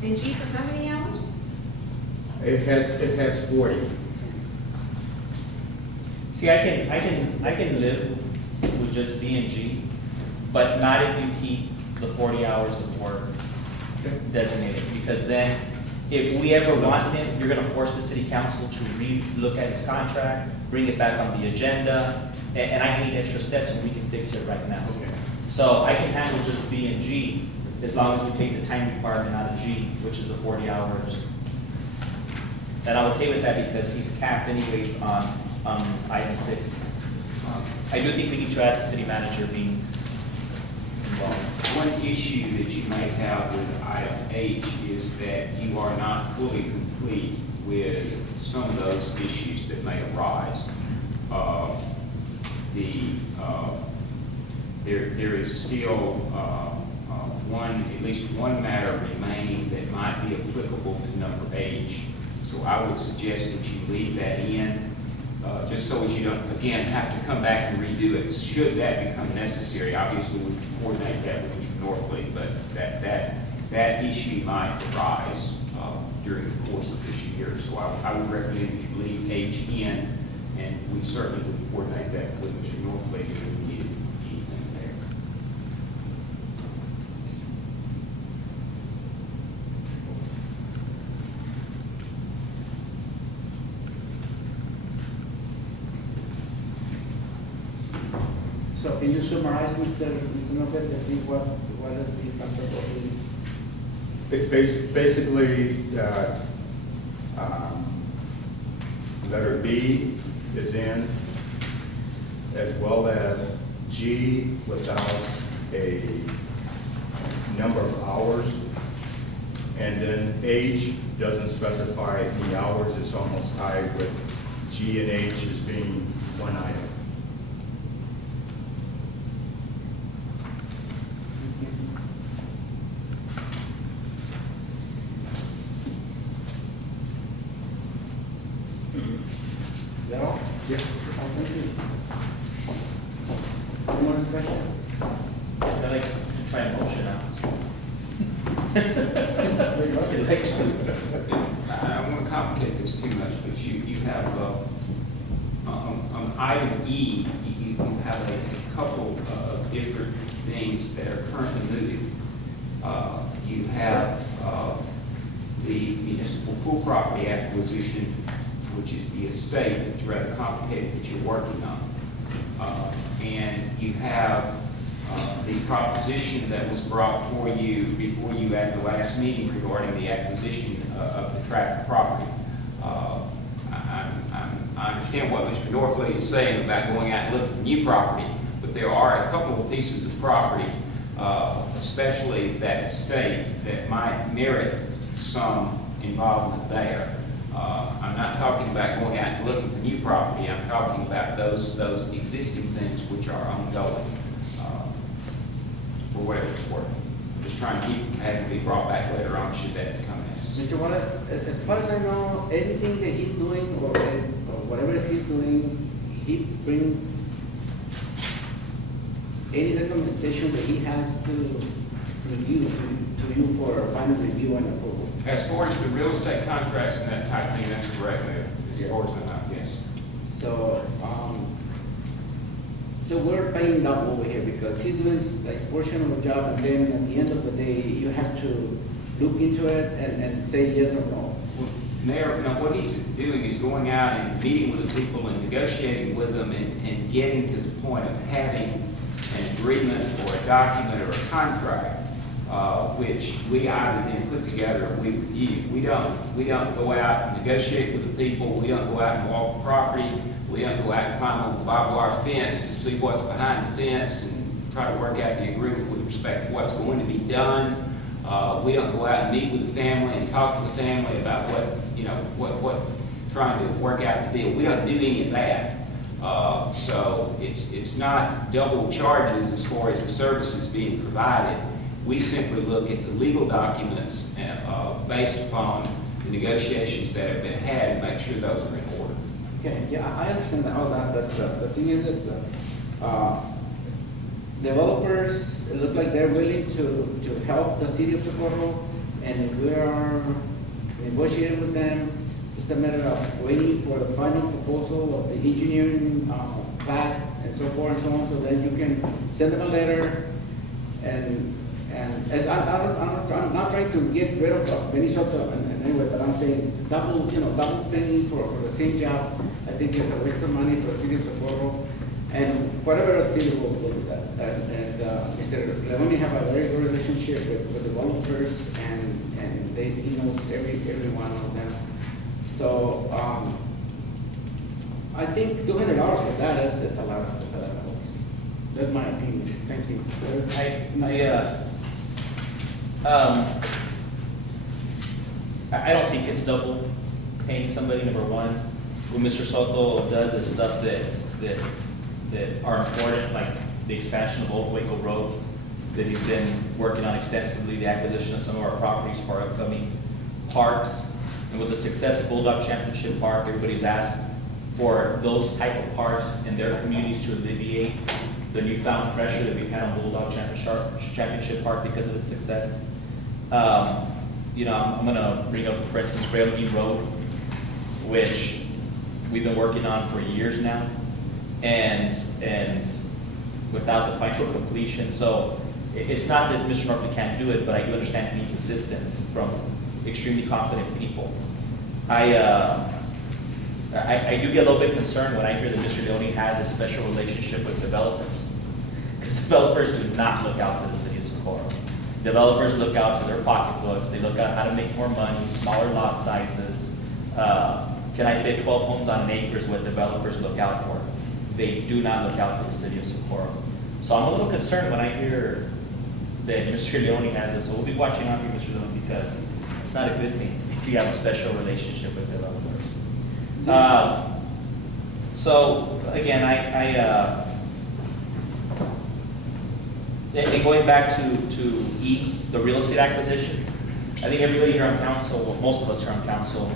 And G for how many hours? It has 40. See, I can live with just B and G, but not if you keep the 40 hours of work Okay. designated, because then if we ever want him, you're gonna force the city council to re-look at his contract, bring it back on the agenda, and I hate extra steps, and we can fix it right now. Okay. So I can handle just B and G, as long as we take the time requirement out of G, which is the 40 hours. And I'm okay with that because he's capped anyways on item 6. I do think we need to add the city manager being involved. One issue that you may have with item H is that you are not fully complete with some of those issues that may arise. There is still at least one matter remaining that might be applicable to number H. So I would suggest that you leave that in, just so as you don't, again, have to come back and redo it. Should that become necessary, obviously we can coordinate that with Mr. Northleaf, but that issue might arise during the course of this year. So I would recommend that you leave H in, and we certainly would coordinate that with Mr. Northleaf if we needed anything there. So can you summarize, Mr. Noguera, to see what is the controversy? Basically, that letter B is in, as well as G without a number of hours. And then H doesn't specify the hours, it's almost tied with G and H as being one item. Is that all? Yes. Thank you. Any more discussion? I'd like to try and motion out. Very good. I'd like to. I don't want to complicate this too much, but you have, on item E, you have a couple of different things that are currently moving. You have the municipal pool property acquisition, which is the estate, it's rather complicated that you're working on. And you have the proposition that was brought before you at the last meeting regarding the acquisition of the tract property. I understand what Mr. Northleaf is saying about going out and looking for new property, but there are a couple of pieces of property, especially that estate, that might merit some involvement there. I'm not talking about going out and looking for new property. I'm talking about those existing things which are ongoing, for whatever it's worth. I'm just trying to keep them having to be brought back later on should that become necessary. Mr. Wallace, as far as I know, anything that he's doing or whatever he's doing, he bring any documentation that he has to review to you for final review and approval. As far as the real estate contracts and that type of thing, that's correct, Mayor. As far as I know, yes. So, so we're paying double over here because he's doing like portion of the job and then at the end of the day, you have to look into it and say yes or no. Well, Mayor, now what he's doing is going out and meeting with the people and negotiating with them and getting to the point of having an agreement or a document or a contract, which we either then put together or we review. We don't go out and negotiate with the people. We don't go out and walk the property. We don't go out and climb over the barbed wire fence to see what's behind the fence and try to work out the agreement with respect to what's going to be done. We don't go out and meet with the family and talk to the family about what trying to work out the deal. We don't do any of that. So it's not double charges as far as the services being provided. We simply look at the legal documents based upon the negotiations that have been had and make sure those are in order. Okay, yeah, I understand all that, but the thing is that developers look like they're willing to help the city of Socorro and if we are negotiating with them, just a matter of waiting for the final proposal of the engineering, plat and so forth and so on, so then you can send them a letter and as I'm not trying to get rid of Minnesota in any way, but I'm saying double paying for the same job, I think is a waste of money for the city of Socorro. And whatever the city will do that. And Mr. Leone have a very good relationship with developers and he knows every one of them. So, I think $200 for that is a lot. That's my opinion. Thank you. I don't think it's double paying somebody, number one. What Mr. Soto does is stuff that are important, like the expansion of Old Waco Road, that he's been working on extensively, the acquisition of some of our properties for our upcoming parks. And with the success of Bulldog Championship Park, everybody's asked for those type of parks in their communities to alleviate the newfound pressure that we've had on Bulldog Championship Park because of its success. I'm gonna bring up, for instance, Railroad Road, which we've been working on for years now, and without the final completion. So it's not that Mr. Norford can't do it, but I do understand he needs assistance from extremely competent people. I do get a little bit concerned when I hear that Mr. Leone has a special relationship with developers, because developers do not look out for the city of Socorro. Developers look out for their pocketbooks. They look out how to make more money, smaller lot sizes. Can I fit 12 homes on an acre is what developers look out for. They do not look out for the city of Socorro. So I'm a little concerned when I hear that Mr. Leone has this. So we'll be watching out for Mr. Leone, because it's not a good thing if you have a special relationship with developers. So again, and going back to E, the real estate acquisition, I think everybody here on council, well, most of us here on council,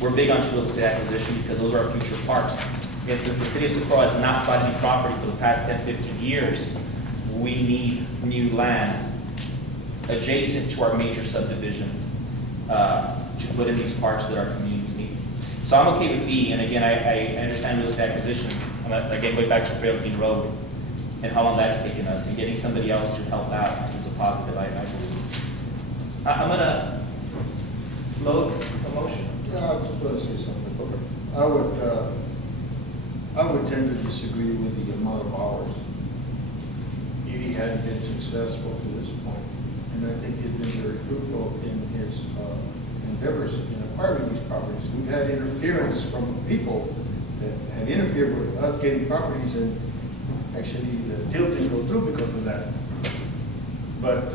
we're big on real estate acquisition because those are our future parks. And since the city of Socorro has not bought any property for the past 10, 15 years, we need new land adjacent to our major subdivisions to put in these parks that our communities need. So I'm okay with E, and again, I understand real estate acquisition. Again, going back to Fairfield Road and how long that's taken us, and getting somebody else to help out is a positive, I believe. I'm gonna float a motion. I just want to say something. I would tend to disagree with the amount of hours. He hadn't been successful to this point, and I think he's been very fruitful in his endeavors in acquiring these properties. We've had interference from people that had interfered with us getting properties, and actually the deal didn't go through because of that. But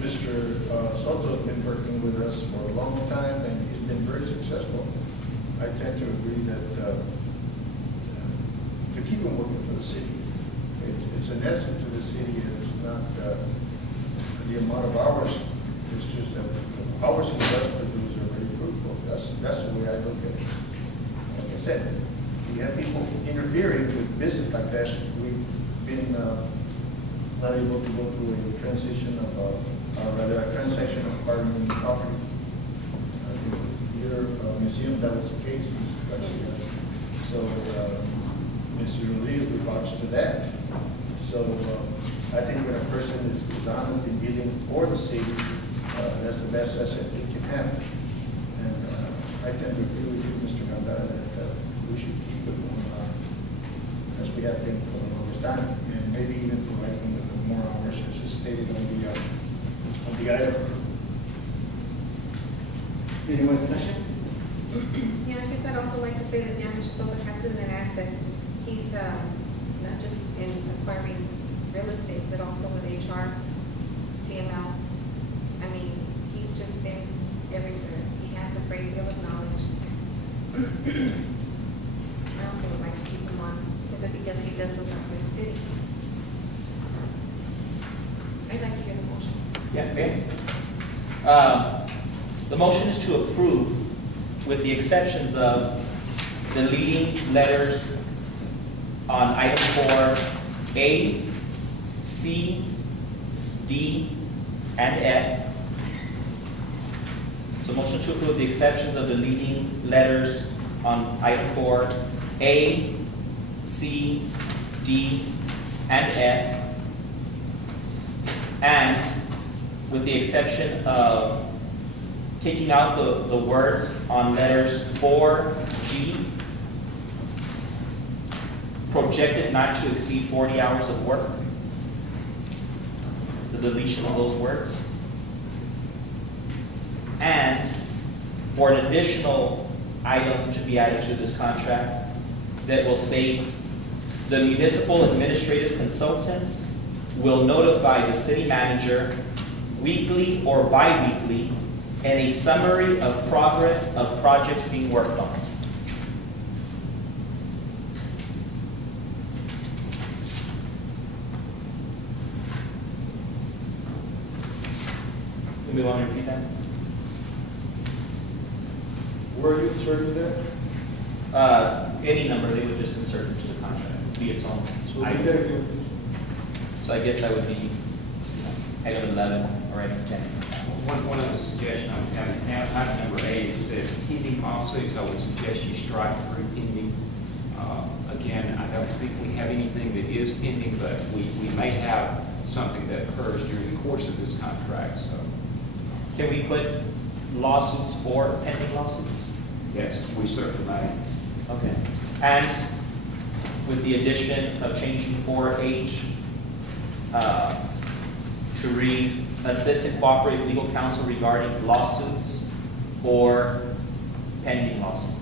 Mr. Soto's been working with us for a long time, and he's been very successful. I tend to agree that to keep him working for the city. It's an asset to the city, and it's not the amount of hours. It's just that the hours he does produce are very fruitful. That's the way I look at it. Like I said, we have people interfering with business like that. We've been not able to go through a transition of, rather a transaction of acquiring property. I think with your museum, that was the case, Mrs. Garcia. So Mr. Rodriguez would vouch to that. So I think when a person is honest in dealing for the city, that's the best asset they can have. And I tend to agree with you, Mr. Gandara, that we should keep it as we have been for the longest time, and maybe even providing with more hours, as is stated on the item. Any more discussion? Yeah, I guess I'd also like to say that, yeah, Mr. Soto has been an asset. He's not just in acquiring real estate, but also with HR, TML. I mean, he's just been everywhere. He has a great deal of knowledge. I also would like to keep him on, simply because he does look out for the city. I'd like to get a motion. Yeah, okay. The motion is to approve with the exceptions of deleting letters on item 4A, C, D, and F, motion to approve the exceptions of deleting letters on item 4, A, C, D, and F, and with the exception of taking out the words on letters 4G, projected not to exceed 40 hours of work, the deletion of those words. And for an additional item to be added to this contract that will state, the municipal administrative consultants will notify the city manager weekly or bi-weekly and a summary of progress of projects being worked on. Do we want to repeat that? Where are you inserting that? Any number, they would just insert into the contract, be its own. So item. we gotta give, So I guess that would be item 11 or item 10. One other suggestion I'm having, now, item number 8, it says pending lawsuits, I would suggest you strike through pending. Again, I don't think we have anything that is pending, but we may have something that occurs during the course of this contract, so. Can we put lawsuits or pending lawsuits? Yes, we certainly may. Okay. And with the addition of changing 4H to read, assist and cooperate with legal counsel regarding lawsuits or pending lawsuits.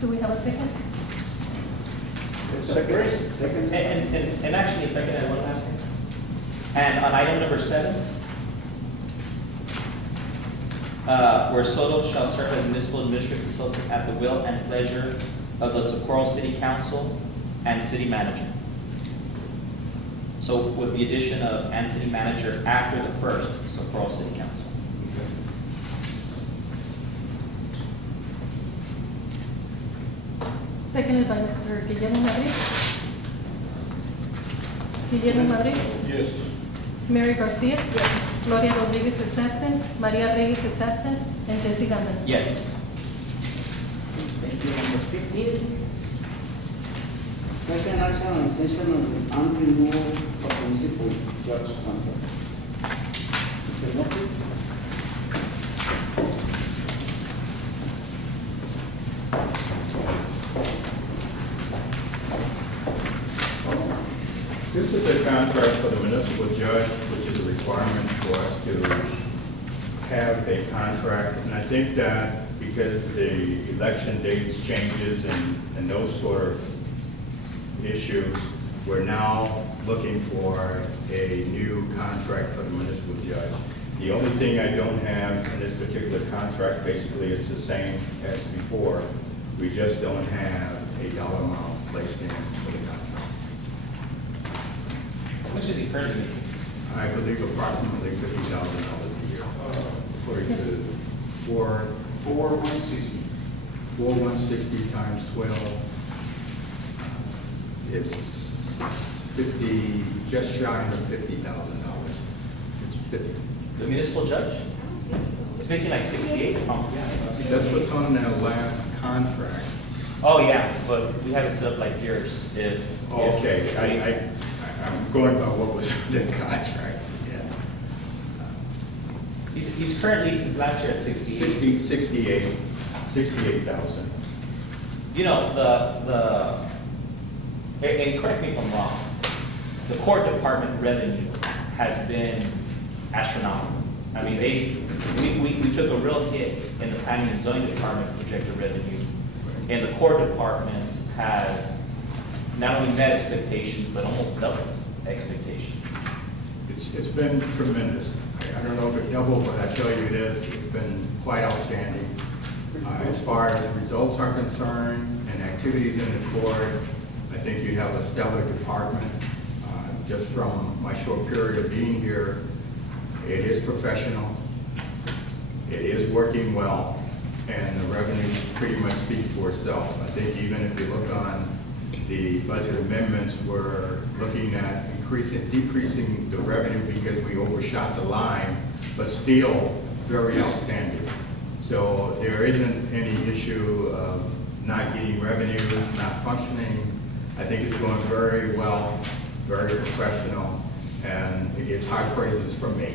Do we have a second? second. Second. And actually, if I can add one last thing. And on item number 7, where Soto shall serve as municipal administrative consultant at the will and pleasure of the Socorro City Council and city manager. So with the addition of and city manager after the first Socorro City Council. Seconded by Mr. Guillermo Madrid. Guillermo Madrid. Yes. Mary Garcia. Yes. Gloria Rodriguez is absent. Maria Reyes is absent. And Jesse Ganda. Yes. Thank you. Number 15. Discussion action on extension of the unrenewal of municipal judge contract. Mr. Lopez? This is a contract for the municipal judge, which is a requirement for us to have a contract. And I think that because the election dates changes and those sort of issues, we're now looking for a new contract for the municipal judge. The only thing I don't have in this particular contract, basically it's the same as before. We just don't have a dollar amount placed in for the contract. How much is he currently making? I believe approximately $50,000 a year. According to four 4160. 160 times 12, it's 50, just shy of $50,000. It's 50. The municipal judge? He's making like 68. That's what's on that last contract. Oh, yeah, but we have it set up like yours. If Okay, I'm going by what was in the contract. Yeah. He's currently, since last year, at 68. 68,000. You know, and correct me if I'm wrong, the court department revenue has been astronomical. I mean, we took a real hit in the planning and zoning department projected revenue. And the court department has not only met expectations, but almost doubled expectations. It's been tremendous. I don't know if it doubled, but I tell you it is. It's been quite outstanding. As far as results are concerned and activities in the court, I think you have a stellar department. Just from my short period of being here, it is professional. It It is working well, and the revenue pretty much speaks for itself. I think even if you look on the budget amendments, we're looking at decreasing the revenue because we overshot the line, but still very outstanding. So there isn't any issue of not getting revenues, not functioning. I think it's going very well, very professional, and it gets high praises from me.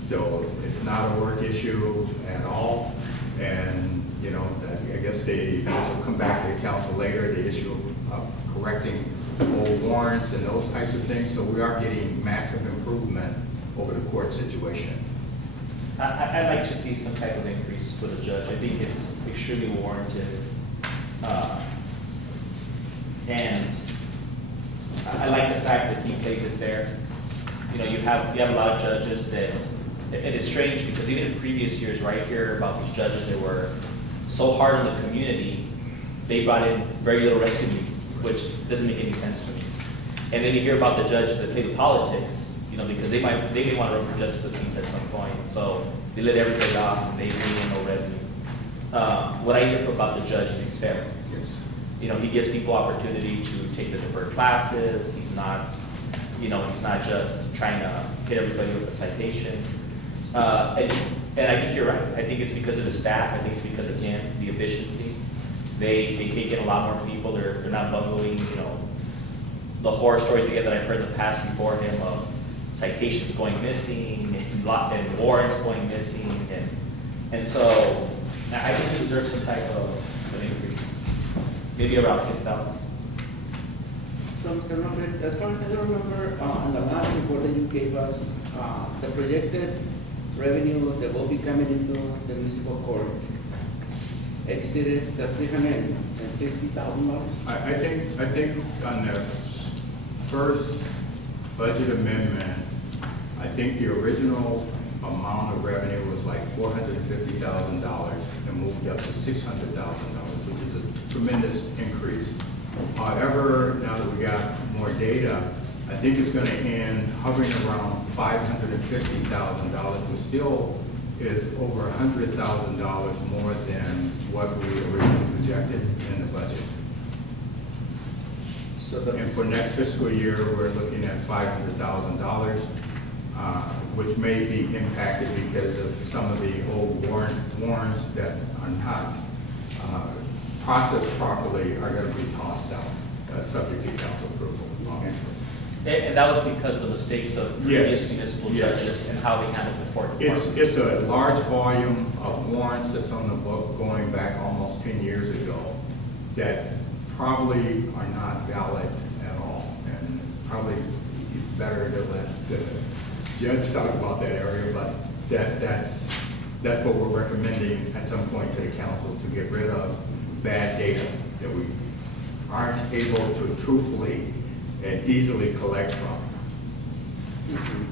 So it's not a work issue at all. And, you know, I guess which will come back to the council later, the issue of correcting old warrants and those types of things. So we are getting massive improvement over the court situation. I'd like to see some type of increase for the judge. I think it's extremely warranted. And I like the fact that he plays it fair. You know, you have a lot of judges and it's strange because even in previous years, right, here about these judges that were so hard on the community, they brought in very little revenue, which doesn't make any sense to me. And then you hear about the judges that play the politics, you know, because they may want to run for justice of the peace at some point. So they let everybody off and they bring in no revenue. What I hear about the judge is he's fair. Yes. You know, he gives people opportunity to take the deferred classes. He's not just trying to hit everybody with a citation. And I think you're right. I think it's because of the staff. I think it's because, again, the efficiency. They take in a lot more people. They're not bungling, you know, the horror stories again that I've heard in the past before him of citations going missing and warrants going missing. And so I think he deserves some type of an increase. Maybe around 6,000. So, Mr. Lopez, as far as I remember, in the last report that you gave us, the projected revenue that will be coming into the municipal court exceeded the $660,000. I think on the first budget amendment, I think the original amount of revenue was like $450,000 and moved up to $600,000, which is a tremendous increase. However, now that we got more data, I think it's going to end hovering around $550,000, which still is over $100,000 more than what we originally projected in the budget. And for next fiscal year, we're looking at $500,000, which may be impacted because of some of the old warrants that are not processed properly are going to be tossed out, subject to council approval, obviously. And that was because of the mistakes of previous municipal judges and how they handled the court department. It's a large volume of warrants that's on the book going back almost 10 years ago that probably are not valid at all. And probably better to let the judge talk about that area, but that's what we're recommending at some point to the council, to get rid of bad data that we aren't able to truthfully and easily collect from.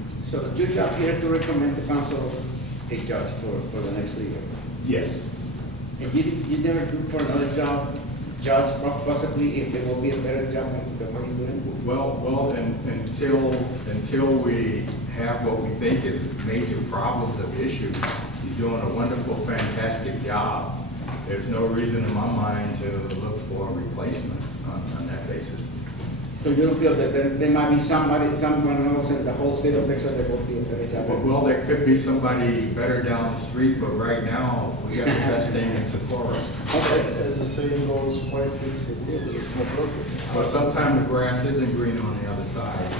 So your job here to recommend the council a judge for the next year. Yes. And you never do for another job, judge possibly if there will be a better job than what you're doing? Well, until we have what we think is major problems of issues, you're doing a wonderful, fantastic job. There's no reason in my mind to look for a replacement on that basis. So you don't feel that there might be someone else in the whole state of Texas that will be a better job? Well, there could be somebody better down the street, but right now, we got the best thing in Socorro. As the saying goes, why fix it if it's not broken? But sometimes the grass isn't green on the other side.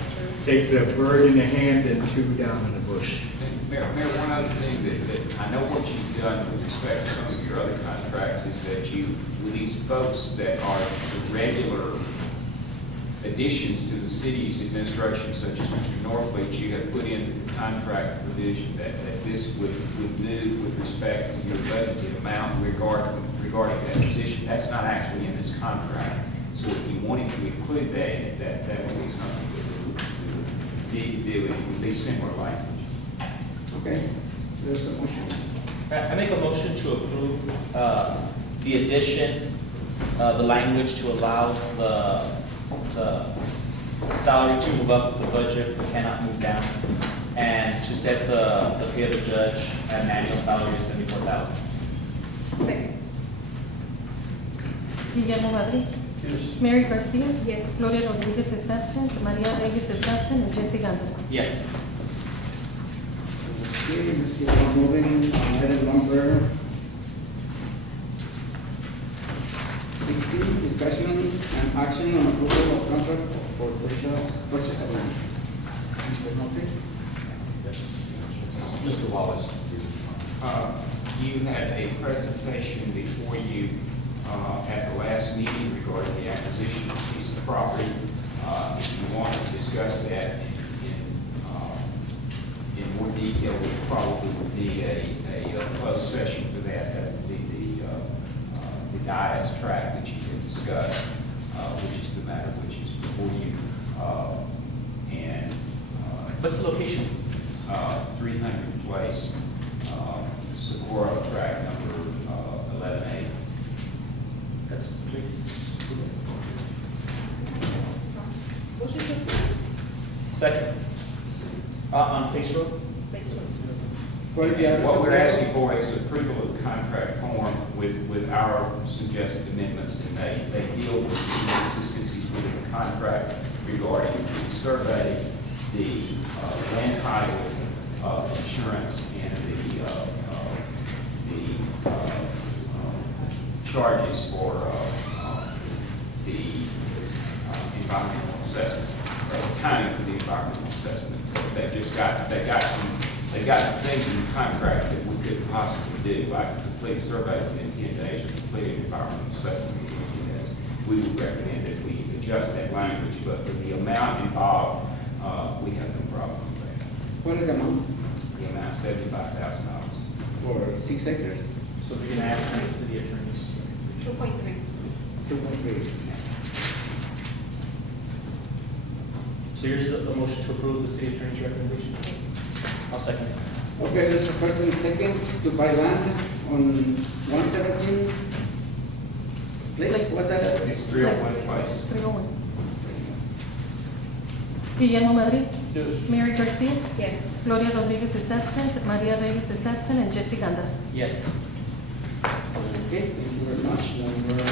Take the bird in the hand and two down in the bush. Mayor, one other thing that I know what you've done with respect to some of your other contracts is that you, with these folks that are the regular additions to the city's administration, such as Mr. Northwich, you have put in the contract provision that this would do with respect to your budgeted amount regarding that position. That's not actually in this contract. So if you wanted to include that would be something that would be similar language. Okay, there's a motion. I make a motion to approve the addition, the language to allow the salary to move up with the budget, but cannot move down and to set the pay of the judge at an annual salary of $74,000. Second. Guillermo Madrid, Yes. Mary Garcia, Yes. Gloria Rodriguez is absent, Maria Reyes is absent, and Jesse Gonda. Yes. Okay, let's keep on moving, item number 16, discussion and action on approval of contract for purchase of land. Mr. Murphy? Mr. Wallace. You had a presentation before you at the last meeting regarding the acquisition of a piece of property. If you want to discuss that in more detail, we probably would need a closed session for that. That would be the Dias tract that you can discuss, which is the matter which is before you. And What's the location? 300 Place, Socorro tract number 11A. That's, please. Motion to approve. Second. On Place Road? Place Road. What is the address? What of we're the- asking for is approval of the contract form with our suggested amendments, and they deal with some inconsistencies within the contract regarding the survey, the land title, insurance, and the charges for the environmental assessment, or accounting for the environmental assessment. They've got some things in the contract that we couldn't possibly do, like complete a survey within 10 days or complete an environmental assessment within 10 days. We would recommend that we adjust that language, but for the amount involved, we have no problem with that. What is the amount The amount is $75,000. for 6 acres? So we're gonna add the city attorneys. 2.3. 2.3. So here's a motion to approve the city attorney's recommendation. Yes. I'll second. Okay, there's a first and second to buy land on 117. Place, what's that? address? It's 301 Place. 301. Guillermo Madrid, Yes. Mary Garcia, Yes. Gloria Rodriguez is absent, Maria Reyes is absent, and Jesse Gonda. Yes. Okay, thank you very much. Number,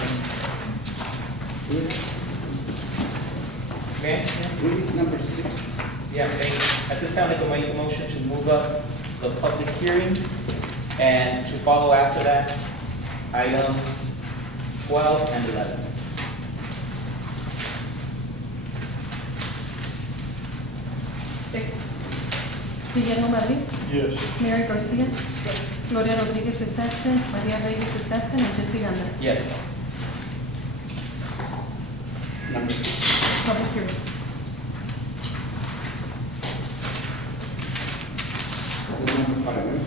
Okay? read number 6. Yeah, okay. At this time, I can make a motion to move up the public hearing and to follow after that, item 12 and 11. Second. Guillermo Madrid, Yes. Mary Garcia, Yes. Gloria Rodriguez is absent, Maria Reyes is absent, and Jesse Gonda. Yes. Number 6. Public hearing. Number 5, right?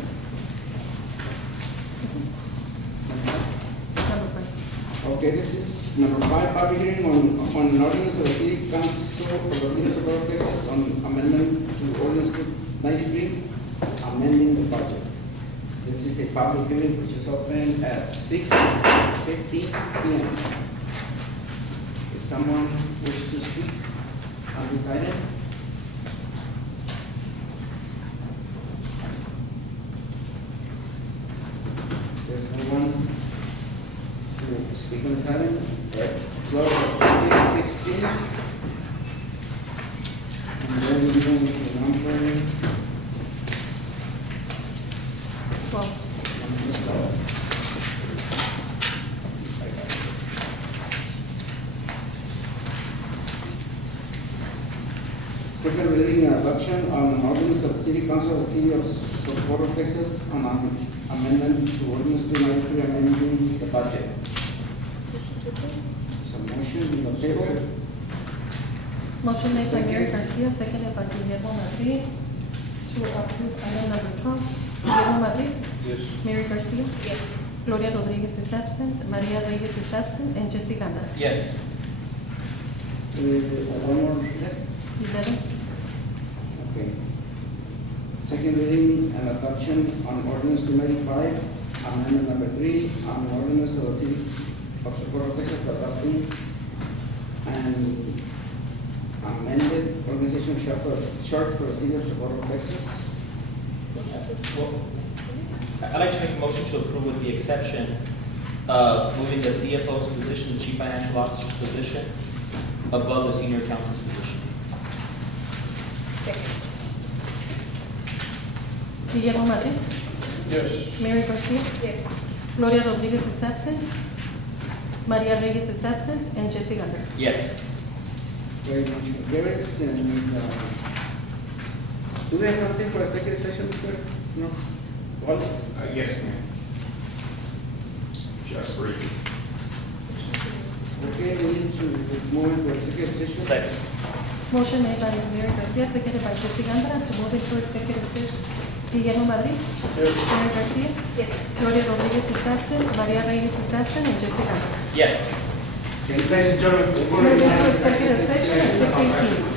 Number 5. Okay, this is number 5, public hearing on an ordinance of the city council of the city of Socorro, Texas on amendment to ordinance 93, amending the budget. This is a public hearing which is open at 6:15 p.m. If someone wishes to speak on this item? There's no one to speak on this item. Let's close at 6:16. And then we go to number 12. 12. Second reading and adoption on an ordinance of the city council of the city of Socorro, Texas on amendment to ordinance 293 amending the budget. Motion to approve. Some motion in the table. Motion made by Mary Second. Garcia, seconded by Guillermo Madrid, to approve item number 12. Guillermo Madrid, Yes. Mary Garcia, Yes. Gloria Rodriguez is absent, Maria Reyes is absent, and Jesse Gonda. Yes. One more left. 11. Okay. Second reading and adoption on ordinance 295, amendment number 3, on ordinance of the city of Socorro, Texas, adopting and amended organization chart for the city of Socorro, Texas. Well, I'd like to make a motion to approve with the exception of moving the CFO's position, the chief financial officer's position, above the senior accountant's position. Second. Guillermo Madrid, Yes. Mary Garcia, Yes. Gloria Rodriguez is absent, Maria Reyes is absent, and Jesse Gander. Yes. Okay, motion carries, and, do we have something for executive session, Mr.? No? Wallace? Yes, ma'am. Just briefly. Okay, we need to move into executive session. Second. Motion made by Mary Garcia, seconded by Jesse Gander, to move into executive session. Guillermo Madrid, Mary Garcia, Yes. Gloria Rodriguez is absent, Maria Reyes is absent, and Jesse Gander. Yes. Okay, ladies and gentlemen, we're Move going into executive session at 6:18.